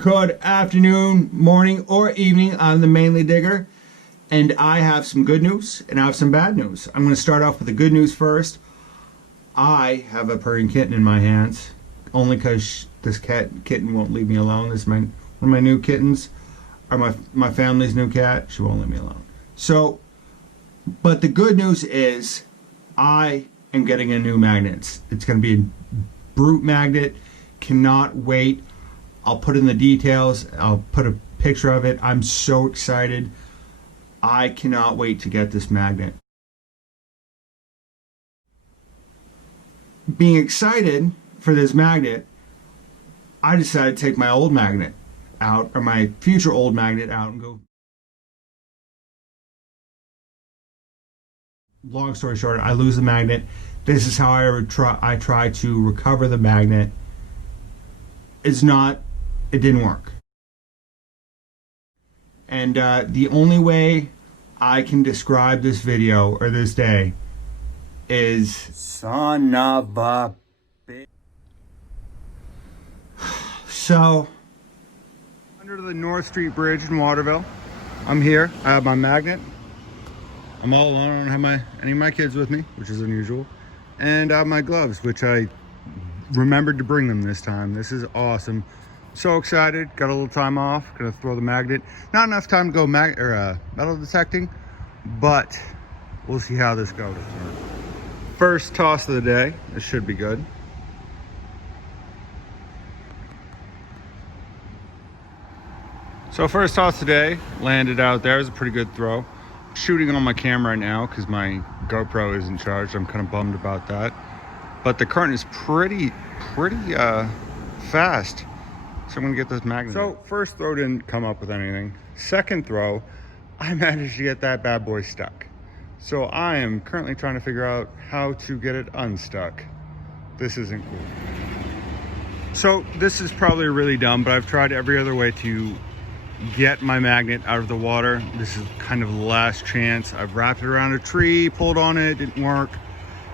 Good afternoon, morning, or evening. I'm the Mainly Digger, and I have some good news and I have some bad news. I'm going to start off with the good news first. I have a purring kitten in my hands, only because this kitten won't leave me alone. This is one of my new kittens, or my family's new cat. She won't leave me alone. So, but the good news is I am getting a new magnet. It's going to be a brute magnet. Cannot wait. I'll put in the details. I'll put a picture of it. I'm so excited. I cannot wait to get this magnet. Being excited for this magnet, I decided to take my old magnet out, or my future old magnet out, and go. Long story short, I lose the magnet. This is how I try to recover the magnet. It didn't work. And the only way I can describe this video or this day is son of a bitch. So, under the North Street Bridge in Waterville, I'm here. I have my magnet. I'm all alone. I don't have any of my kids with me, which is unusual. And I have my gloves, which I remembered to bring them this time. This is awesome. So excited. Got a little time off. Gonna throw the magnet. Not enough time to go metal detecting, but we'll see how this goes. First toss of the day. This should be good. So first toss today, landed out there. It was a pretty good throw. Shooting on my camera right now because my GoPro isn't charged. I'm kind of bummed about that. But the current is pretty fast. So I'm gonna get this magnet. So first throw didn't come up with anything. Second throw, I managed to get that bad boy stuck. So I am currently trying to figure out how to get it unstuck. This isn't cool. So this is probably really dumb, but I've tried every other way to get my magnet out of the water. This is kind of the last chance. I've wrapped it around a tree, pulled on it, didn't work.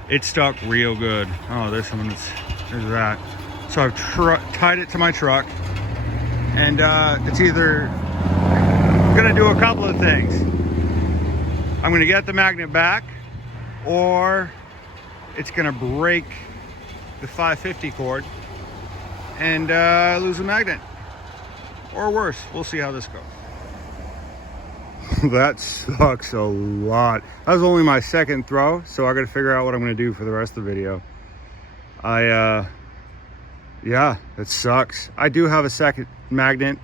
It stuck real good. Oh, there's that. So I've tied it to my truck, and it's either gonna do a couple of things. I'm gonna get the magnet back, or it's gonna break the 550 cord and lose the magnet. Or worse, we'll see how this goes. That sucks a lot. That was only my second throw, so I gotta figure out what I'm gonna do for the rest of the video. Yeah, it sucks. I do have a second magnet.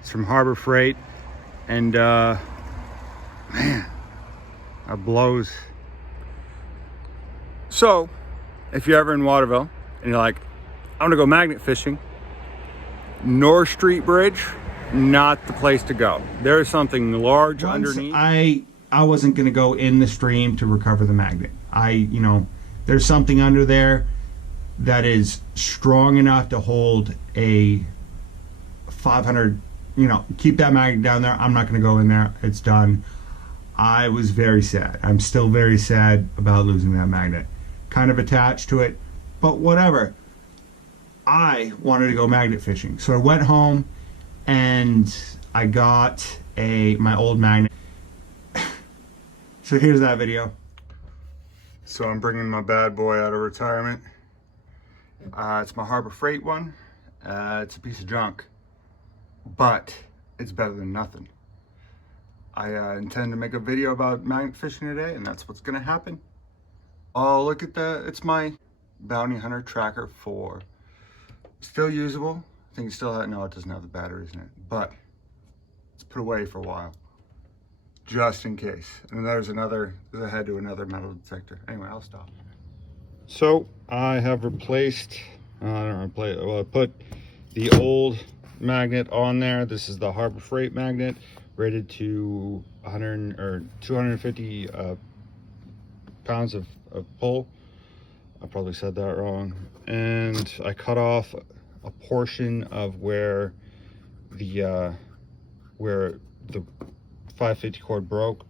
It's from Harbor Freight, and man, that blows. So, if you're ever in Waterville and you're like, I'm gonna go magnet fishing, North Street Bridge, not the place to go. There's something large underneath. I wasn't gonna go in the stream to recover the magnet. There's something under there that is strong enough to hold a 500, keep that magnet down there. I'm not gonna go in there. It's done. I was very sad. I'm still very sad about losing that magnet. Kind of attached to it, but whatever. I wanted to go magnet fishing. So I went home and I got my old magnet. So here's that video. So I'm bringing my bad boy out of retirement. It's my Harbor Freight one. It's a piece of junk, but it's better than nothing. I intend to make a video about magnet fishing today, and that's what's gonna happen. Oh, look at that. It's my Bounty Hunter Tracker 4. Still usable. I think no, it doesn't have the batteries in it, but it's put away for a while, just in case. And there's a head to another metal detector. Anyway, I'll stop. So I have replaced, I put the old magnet on there. This is the Harbor Freight magnet, rated to 250 pounds of pull. I probably said that wrong. And I cut off a portion of where the 550 cord broke,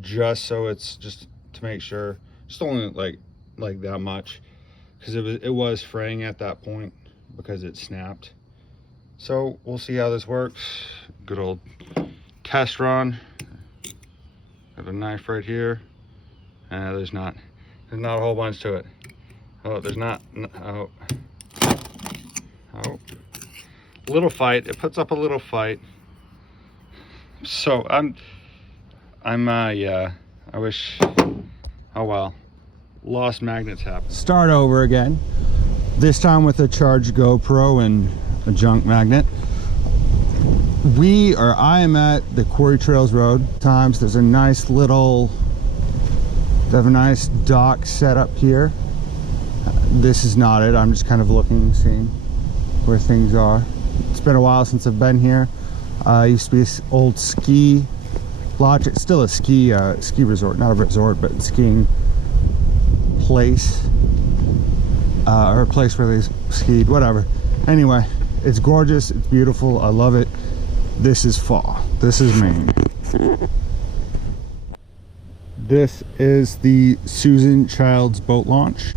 just so it's just to make sure, just only like that much, because it was fraying at that point because it snapped. So we'll see how this works. Good old test run. Got a knife right here. There's not a whole bunch to it. Oh, there's not. Oh. Oh. Little fight. It puts up a little fight. So yeah, I wish, oh well, lost magnets happen. Start over again, this time with a charged GoPro and a junk magnet. I am at the Quarry Trails Road. There's a nice little, they have a nice dock set up here. This is not it. I'm just kind of looking, seeing where things are. It's been a while since I've been here. Used to be an old ski lodge. It's still a ski resort, not a resort, but skiing place, or a place where they skied, whatever. Anyway, it's gorgeous, it's beautiful, I love it. This is fall. This is Maine. This is the Susan Childs boat launch.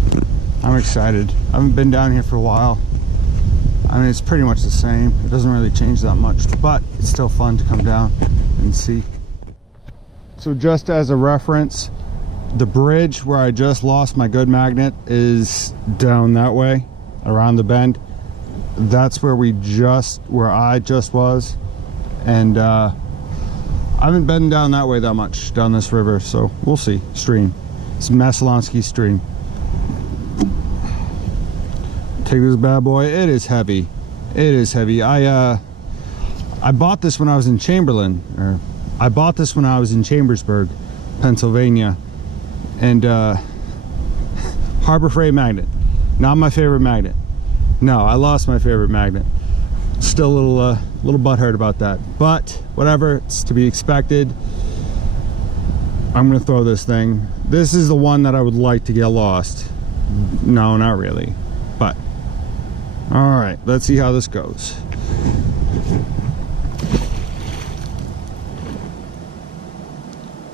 I'm excited. I haven't been down here for a while. I mean, it's pretty much the same. It doesn't really change that much, but it's still fun to come down and see. So just as a reference, the bridge where I just lost my good magnet is down that way, around the bend. That's where I just was. And I haven't been down that way that much, down this river, so we'll see. Stream. It's Maslonsky Stream. Take this bad boy. It is heavy. It is heavy. I bought this when I was in Chamberlain, or I bought this when I was in Chambersburg, Pennsylvania, and Harbor Freight magnet. Not my favorite magnet. No, I lost my favorite magnet. Still a little butthurt about that, but whatever. It's to be expected. I'm gonna throw this thing. This is the one that I would like to get lost. No, not really, but. All right, let's see how this goes.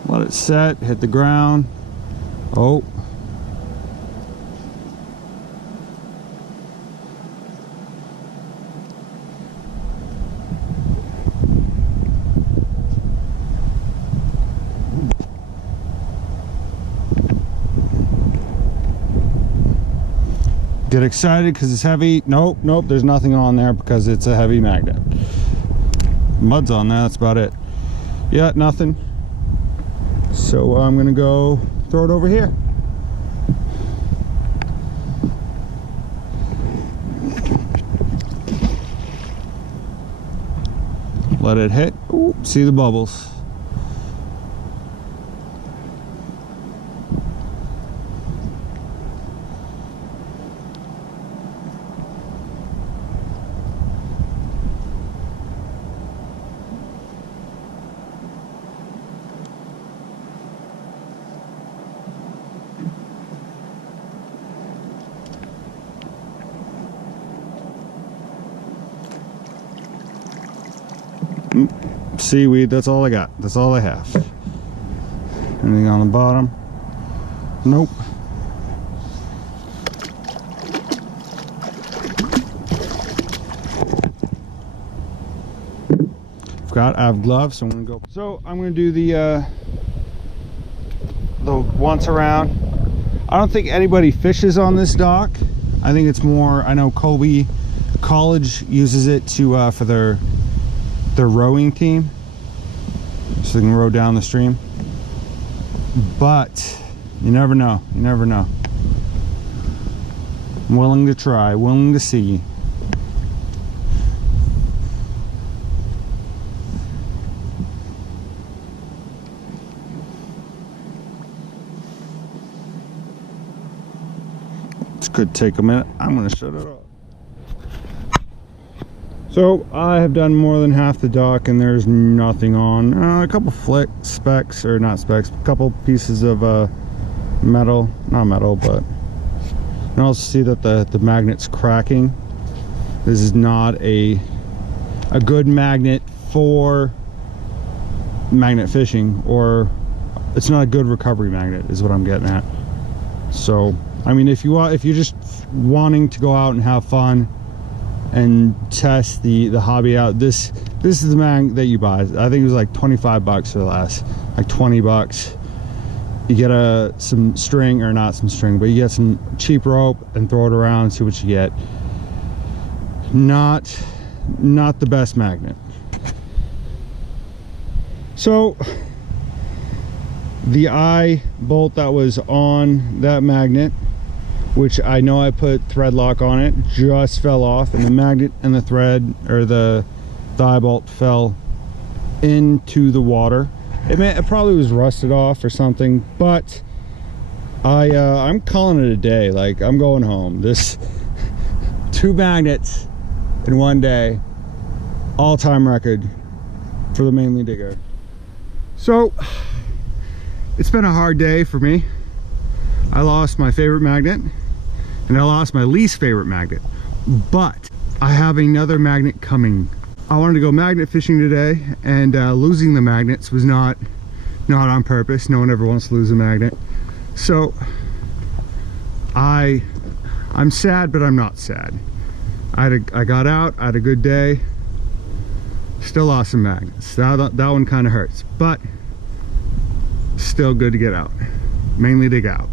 Let it set, hit the ground. Oh. Get excited because it's heavy. Nope, there's nothing on there because it's a heavy magnet. Mud's on there, that's about it. Yeah, nothing. So I'm gonna go throw it over here. Let it hit. Ooh, see the bubbles. Seaweed, that's all I got. That's all I have. Anything on the bottom? Nope. I have gloves, so I'm gonna go. So I'm gonna do the once around. I don't think anybody fishes on this dock. I think it's more, I know Colby College uses it to for their rowing team, so they can row down the stream. But you never know. You never know. I'm willing to try, willing to see. This could take a minute. I'm gonna shut it off. So I have done more than half the dock and there's nothing on. A couple specks, or not specks, a couple pieces of metal, not metal, but you can also see that the magnet's cracking. This is not a good magnet for magnet fishing, or it's not a good recovery magnet is what I'm getting at. So I mean, if you're just wanting to go out and have fun and test the hobby out. This is the mag that you buy. I think it was like 25 bucks or less, like 20 bucks. You get some string, or not some string, but you get some cheap rope and throw it around, see what you get. Not the best magnet. So the eye bolt that was on that magnet, which I know I put thread lock on it, just fell off, and the magnet and the thread, or the eye bolt, fell into the water. It probably was rusted off or something, but I'm calling it a day. Like, I'm going home. This 2 magnets in one day, all-time record for the Maine digger. So it's been a hard day for me. I lost my favorite magnet and I lost my least favorite magnet, but I have another magnet coming. I wanted to go magnet fishing today, and losing the magnets was not on purpose. No one ever wants to lose a magnet. So I'm sad, but I'm not sad. I got out, I had a good day, still lost some magnets. That one kind of hurts, but still good to get out. Mainly dig out.